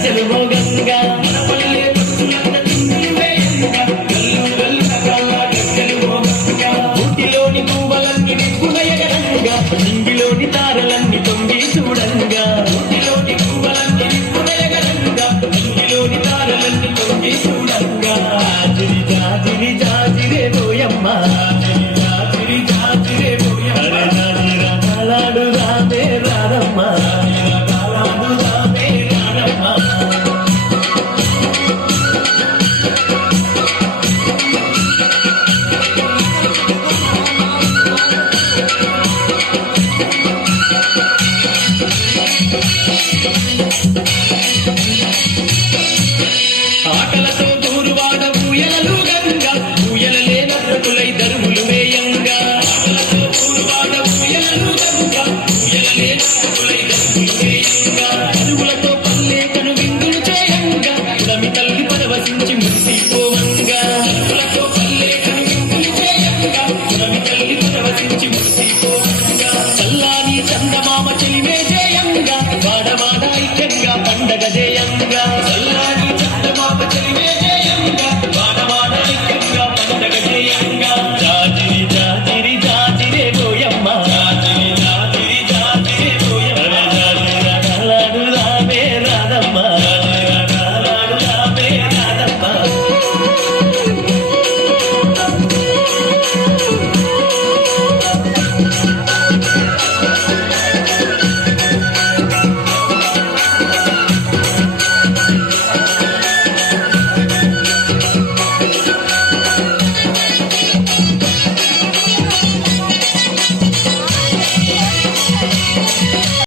గంగా ఊటిలోని పువ్వులన్నీ నిప్పునయగరంగా నింగిలోని తారలన్నీ తొంగి చూడంగా ఊటిలోని పువ్వులన్నీ నిప్పునయగరంగా నింగిలోని తారలన్నీ తొంగి చూడంగా జాజిరి జాజిరి జాజిరే పోయమ్మ జాజిరి జాజిరే పోయమ్మ రాలాడు రామే రారమ్మ రాలాడు రామే రారమ్మ ఆటలతో దూరువాడ ఊయలలు గంగా ఊయలలే నవ్వులై దరుములు వేయంగా ఆటలతో దూరువాడ ఊయలలు గంగా ఊయలలే నవ్వులై దరుములు వేయంగా అరువులతో పల్లె కను విందులు చేయంగా ఉడమి తల్లి పరవశించి మురిసిపోవంగా అరువులతో పల్లె కను విందులు చేయంగా ఉడమి తల్లి పరవశించి మురిసిపోవంగా చల్లాని చందమామ చెలిమే చేయంగా వాడవాడ ఐక్యంగా పండ